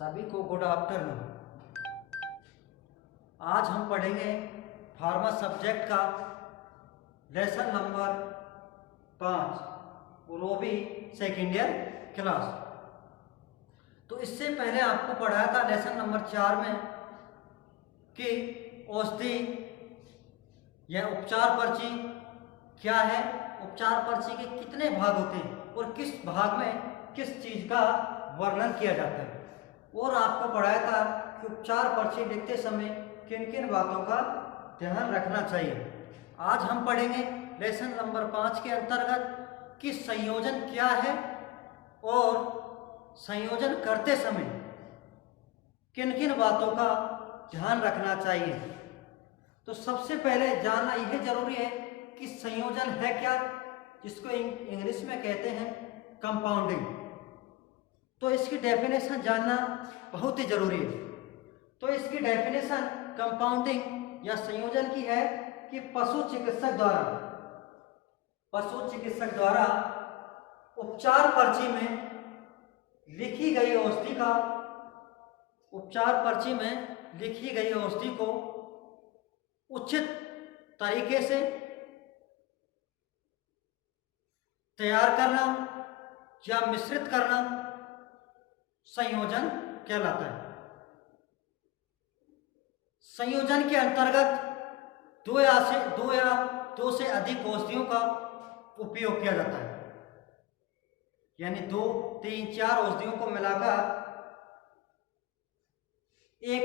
सभी को good afternoon. आज हम पढ़ेंगे फार्मा सब्जेक्ट का लेसन नंबर 5 वो भी सेकेंड ईयर क्लास। तो इससे पहले आपको पढ़ाया था लेसन नंबर 4 में कि औषधि या उपचार पर्ची क्या है, उपचार पर्ची के कितने भाग होते हैं और किस भाग में किस चीज़ का वर्णन किया जाता है। और आपको पढ़ाया था कि उपचार पर्ची लिखते समय किन किन बातों का ध्यान रखना चाहिए। आज हम पढ़ेंगे लेसन नंबर 5 के अंतर्गत कि संयोजन क्या है और संयोजन करते समय किन किन बातों का ध्यान रखना चाहिए। तो सबसे पहले जानना यह जरूरी है कि संयोजन है क्या, जिसको इंग्लिश में कहते हैं कंपाउंडिंग। तो इसकी डेफिनेशन जानना बहुत ही जरूरी है। तो इसकी डेफिनेशन कंपाउंडिंग या संयोजन की है कि पशु चिकित्सक द्वारा उपचार पर्ची में लिखी गई औषधि को उचित तरीके से तैयार करना या मिश्रित करना संयोजन कहलाता है। संयोजन के अंतर्गत दो से अधिक औषधियों का उपयोग किया जाता है, यानी 2, 3, 4 औषधियों को मिलाकर एक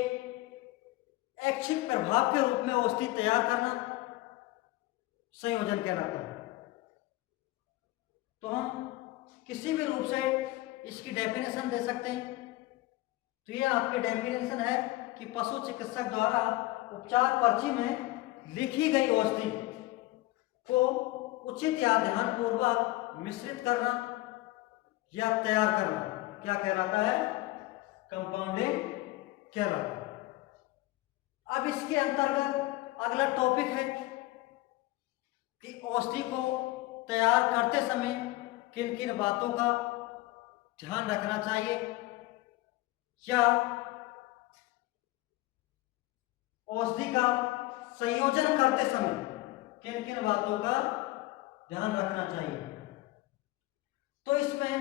ऐच्छिक प्रभाव के रूप में औषधि तैयार करना संयोजन कहलाता है। तो हम किसी भी रूप से इसकी डेफिनेशन दे सकते हैं। तो ये आपकी डेफिनेशन है कि पशु चिकित्सक द्वारा उपचार पर्ची में लिखी गई औषधि को उचित या ध्यानपूर्वक मिश्रित करना या तैयार करना क्या कहलाता है, कंपाउंडिंग कहलाता है। अब इसके अंतर्गत अगला टॉपिक है कि औषधि को तैयार करते समय किन किन बातों का ध्यान रखना चाहिए या औषधि का संयोजन करते समय किन किन बातों का ध्यान रखना चाहिए। तो इसमें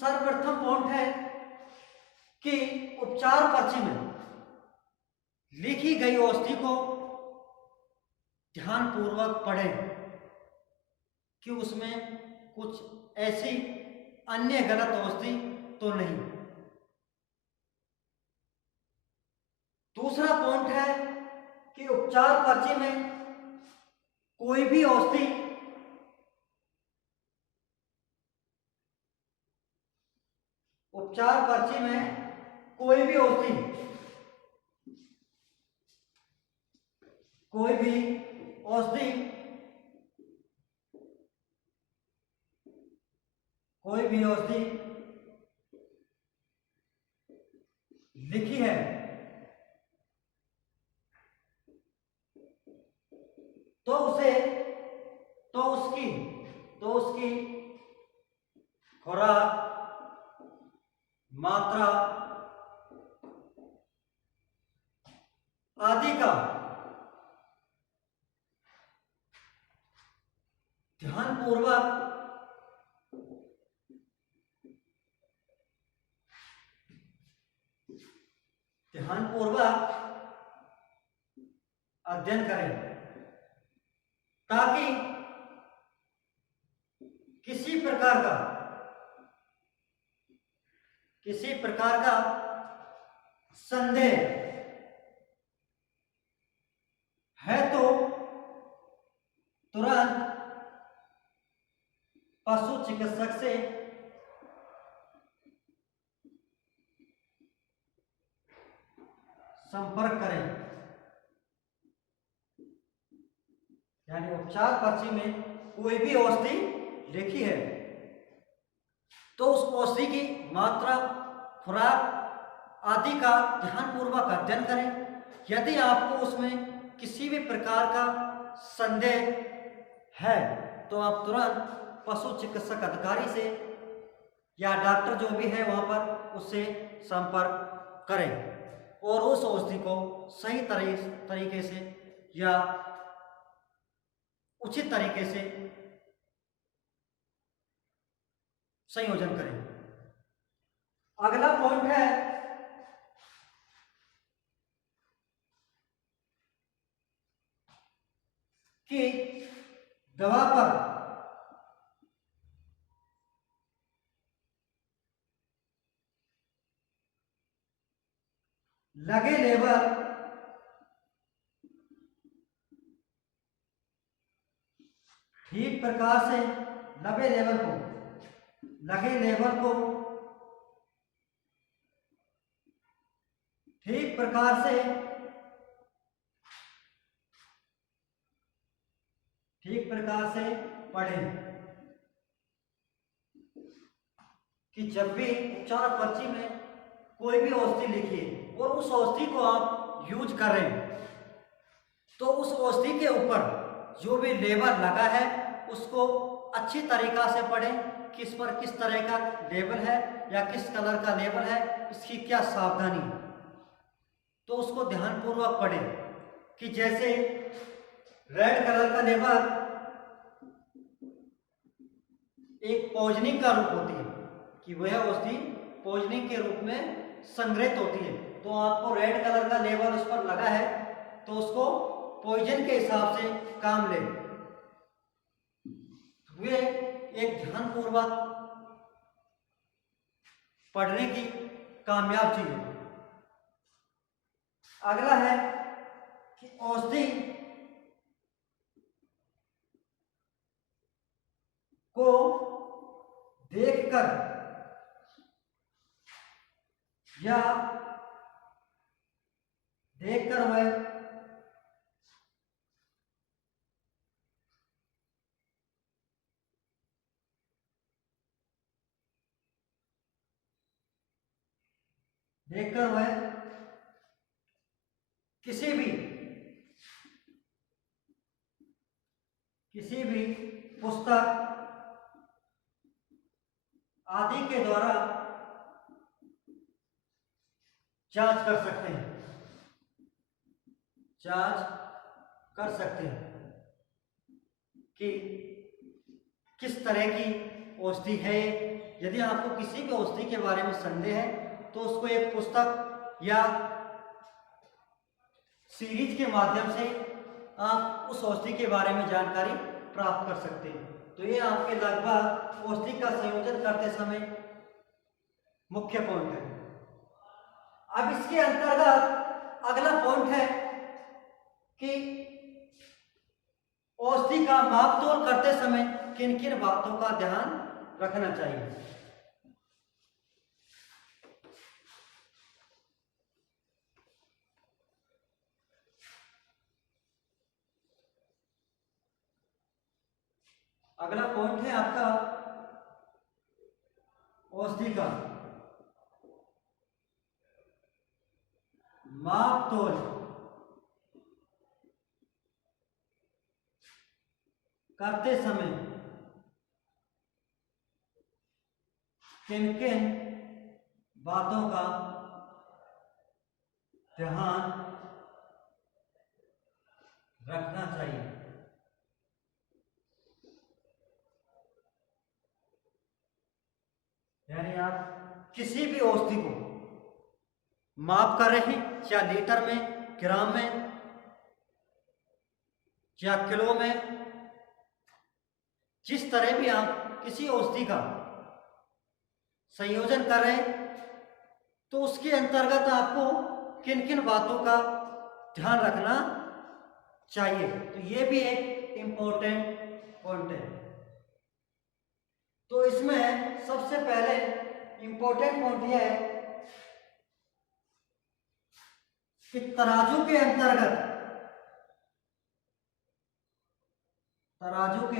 सर्वप्रथम पॉइंट है कि उपचार पर्ची में लिखी गई औषधि को ध्यानपूर्वक पढ़ें कि उसमें कुछ ऐसी अन्य गलत औषधि तो नहीं। दूसरा पॉइंट है कि उपचार पर्ची में कोई भी औषधि लिखी है तो उसकी खुराक, मात्रा आदि का ध्यानपूर्वक अध्ययन करें ताकि किसी प्रकार का संदेह है तो तुरंत पशु चिकित्सक से संपर्क करें। यानी उपचार पर्ची में कोई भी औषधि लिखी है तो उस औषधि की मात्रा, खुराक आदि का ध्यानपूर्वक अध्ययन करें। यदि आपको उसमें किसी भी प्रकार का संदेह है तो आप तुरंत पशु चिकित्सक अधिकारी से या डॉक्टर जो भी है वहां पर उससे संपर्क करें और उस औषधि को सही तरीके से या उचित तरीके से संयोजन करें। अगला पॉइंट है कि दवा पर लगे लेबल ठीक प्रकार से लगे लेबल को ठीक प्रकार से पढ़ें कि जब भी उपचार पर्ची में कोई भी औषधि लिखिए और उस औषधि को आप यूज कर रहे हैं तो उस औषधि के ऊपर जो भी लेबल लगा है उसको अच्छी तरीका से पढ़ें, किस पर किस तरह का लेबल है या किस कलर का लेबल है, इसकी क्या सावधानी है, तो उसको ध्यानपूर्वक पढ़ें। कि जैसे रेड कलर का लेबल एक पॉइजनिंग का रूप होती है कि वह औषधि पॉइजनिंग के रूप में संग्रहित होती है, तो आपको रेड कलर का लेबल उस पर लगा है तो उसको पॉइजन के हिसाब से काम ले। वे एक ध्यानपूर्वक पढ़ने की कामयाब चीज है। अगला है कि औषधि को देखकर वह किसी भी पुस्तक आदि के द्वारा जांच कर सकते हैं कि किस तरह की औषधि है। यदि आपको किसी भी औषधि के बारे में संदेह है तो उसको एक पुस्तक या सीरीज के माध्यम से आप उस औषधि के बारे में जानकारी प्राप्त कर सकते हैं। तो ये आपके लगभग औषधि का संयोजन करते समय मुख्य पॉइंट है। अब इसके अंतर्गत अगला पॉइंट है कि औषधि का मापतोल करते समय किन किन बातों का ध्यान रखना चाहिए। अगला पॉइंट है आपका औषधि का मापतोल करते समय किन किन बातों का ध्यान रखना चाहिए। यानी आप किसी भी औषधि को माप कर रहे हैं, चाहे लीटर में, ग्राम में या किलो में, जिस तरह भी आप किसी औषधि का संयोजन कर रहे हैं तो उसके अंतर्गत आपको किन किन बातों का ध्यान रखना चाहिए। तो ये भी एक इम्पोर्टेंट पॉइंट है। तो इसमें सबसे पहले इम्पोर्टेंट पॉइंट यह है कि तराजू के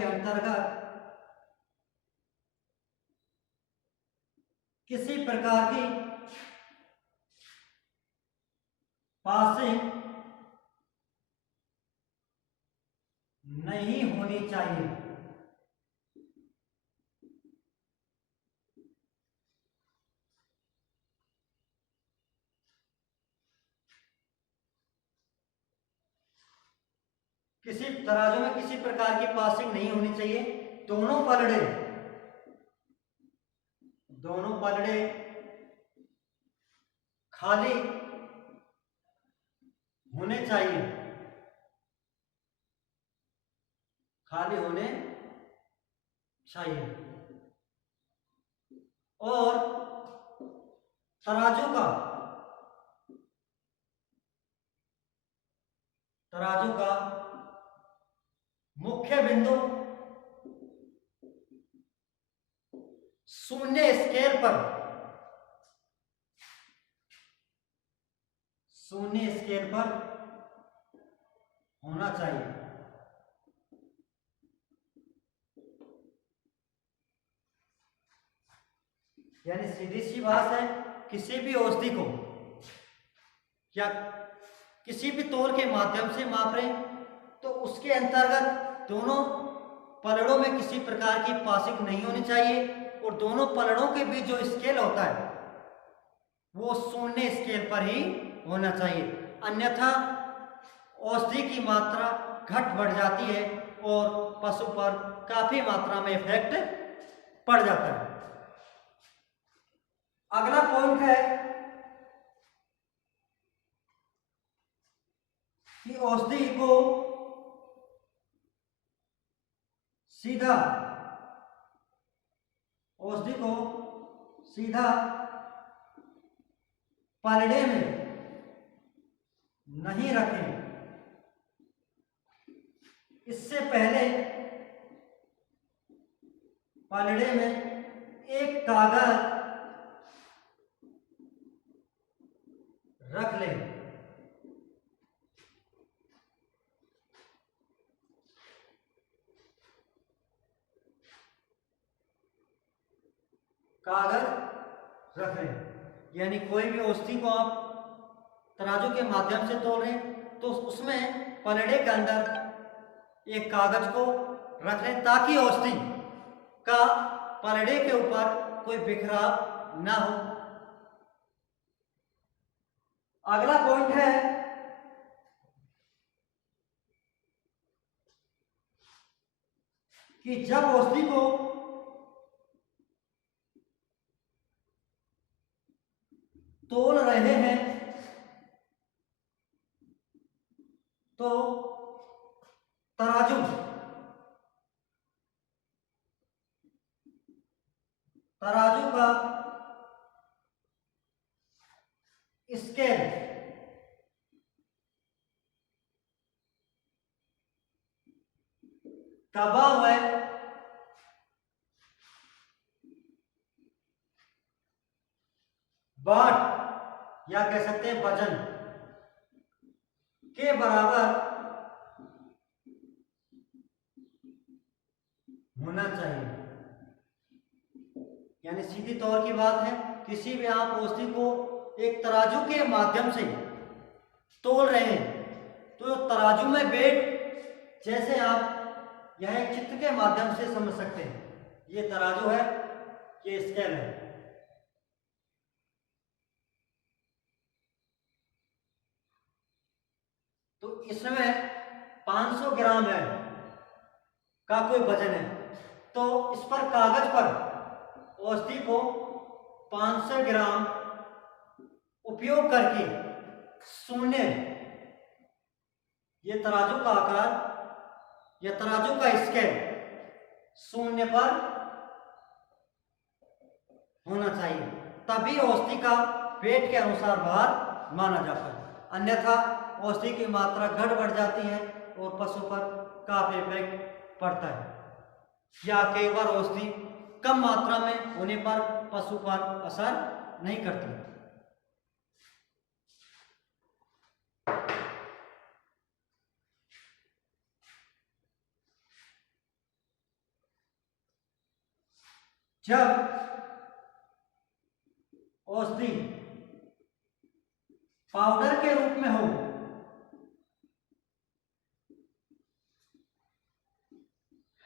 अंतर्गत किसी प्रकार की पासिंग नहीं होनी चाहिए। किसी तराजू में किसी प्रकार की पासिंग नहीं होनी चाहिए। दोनों पलड़े खाली होने चाहिए, खाली होने चाहिए। और तराजू का मुख्य बिंदु शून्य स्केल पर होना चाहिए। यानी सीधी सी बात है, किसी भी औषधि को या किसी भी तौल के माध्यम से माप रहे तो उसके अंतर्गत दोनों पलड़ों में किसी प्रकार की पासिंग नहीं होनी चाहिए और दोनों पलड़ों के बीच जो स्केल होता है वो शून्य स्केल पर ही होना चाहिए, अन्यथा औषधि की मात्रा घट बढ़ जाती है और पशु पर काफी मात्रा में इफेक्ट पड़ जाता है। अगला पॉइंट है कि औषधि को सीधा पलड़े में नहीं रखें। इससे पहले पलड़े में एक कागज रख लें। कागज रख लें, यानी कोई भी औषधि को आप तराजू के माध्यम से तोल रहे हैं तो उसमें पलड़े के अंदर एक कागज को रख लें ताकि औषधि का पलड़े के ऊपर कोई बिखराव ना हो। अगला पॉइंट है कि जब औषधि को तोल रहे हैं तो तराजू का स्केल दबा हुआ बाट या कह सकते हैं वजन के बराबर होना चाहिए। यानी सीधी तौर की बात है, किसी भी आप औषधि को एक तराजू के माध्यम से तोल रहे हैं तो तराजू में वेट, जैसे आप यह एक चित्र के माध्यम से समझ सकते हैं, ये तराजू है, ये स्केल है। तो इसमें 500 ग्राम है का कोई वजन है तो इस पर कागज पर औषधि को 500 ग्राम उपयोग करके शून्य, ये तराजू का आकार या तराजू का स्केल शून्य पर होना चाहिए, तभी औषधि का वेट के अनुसार भार माना जाता है। अन्यथा औषधि की मात्रा घट बढ़ जाती है और पशु पर काफी इफेक्ट पड़ता है, या कई बार औषधि कम मात्रा में होने पर पशु पर असर नहीं करती। जब औषधि पाउडर के रूप में हो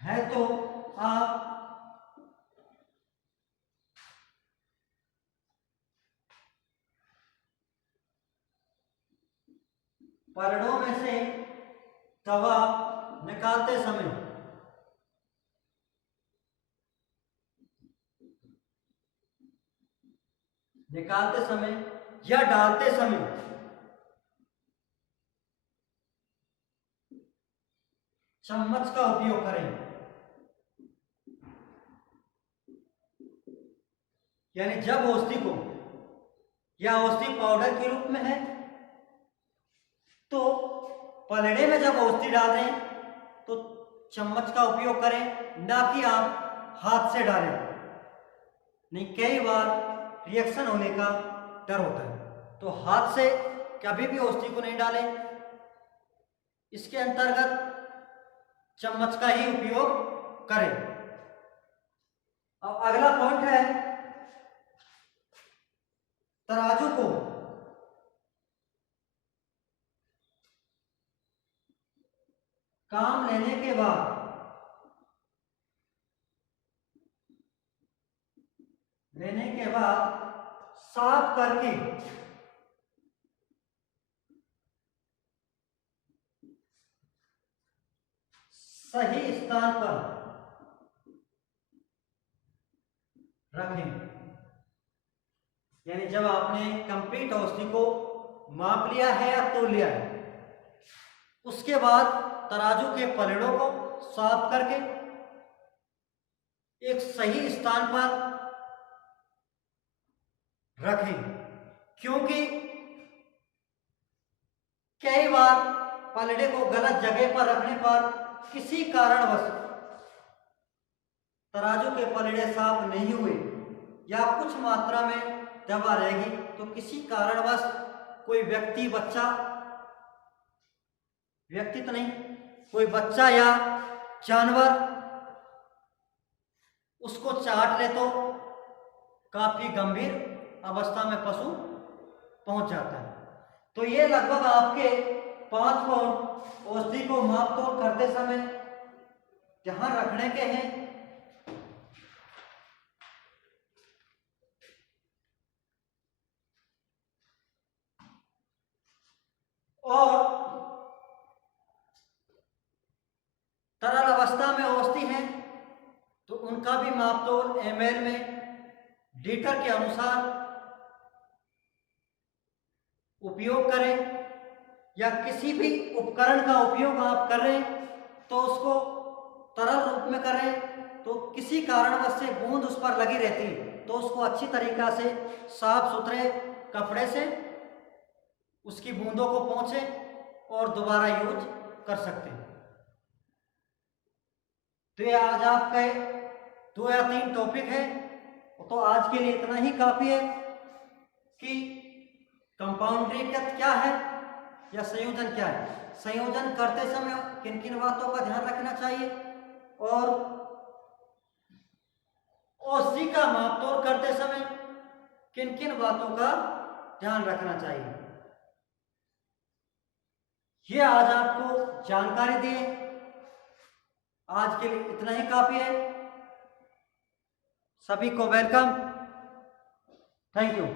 है तो आप पलड़ों में से दवा निकालते समय या डालते समय चम्मच का उपयोग करें। यानी जब औषधि को या औषधि पाउडर के रूप में है तो पलड़े में जब औषधि डाल रहे हैं तो चम्मच का उपयोग करें, ना कि आप हाथ से डालें। नहीं, कई बार रिएक्शन होने का डर होता है, तो हाथ से कभी भी औषधि को नहीं डालें। इसके अंतर्गत चम्मच का ही उपयोग करें। अब अगला पॉइंट है तराजू को काम लेने के बाद साफ करके सही स्थान पर रखें। यानी जब आपने कंप्लीट औषधि को माप लिया है या तोल लिया है, उसके बाद तराजू के पलड़ों को साफ करके एक सही स्थान पर रखें। क्योंकि कई बार पलड़े को गलत जगह पर रखने पर किसी कारणवश तराजू के पलड़े साफ नहीं हुए या कुछ मात्रा में दवा रहेगी तो किसी कारणवश कोई व्यक्ति तो नहीं, कोई बच्चा या जानवर उसको चाट ले तो काफी गंभीर अवस्था में पशु पहुंच जाता है। तो ये लगभग आपके 5 पाउंड औषधि को माप तोल करते समय ध्यान रखने के हैं। और तरल अवस्था में औषधि है तो उनका भी माप तोल ml में लीटर के अनुसार उपयोग करें। या किसी भी उपकरण का उपयोग आप कर रहे हैं तो उसको तरल रूप में करें, तो किसी कारणवश से बूंद उस पर लगी रहती है तो उसको अच्छी तरीका से साफ सुथरे कपड़े से उसकी बूंदों को पोंछें और दोबारा यूज कर सकते हैं। तो ये आज आपके 2 या 3 टॉपिक है। तो आज के लिए इतना ही काफी है कि कंपाउंड्री क्या है या संयोजन क्या है, संयोजन करते समय किन किन बातों का ध्यान रखना चाहिए और औषधि का मापतोल करते समय किन किन बातों का ध्यान रखना चाहिए, ये आज आपको जानकारी दी। आज के लिए इतना ही काफी है। सभी को वेलकम। Thank you.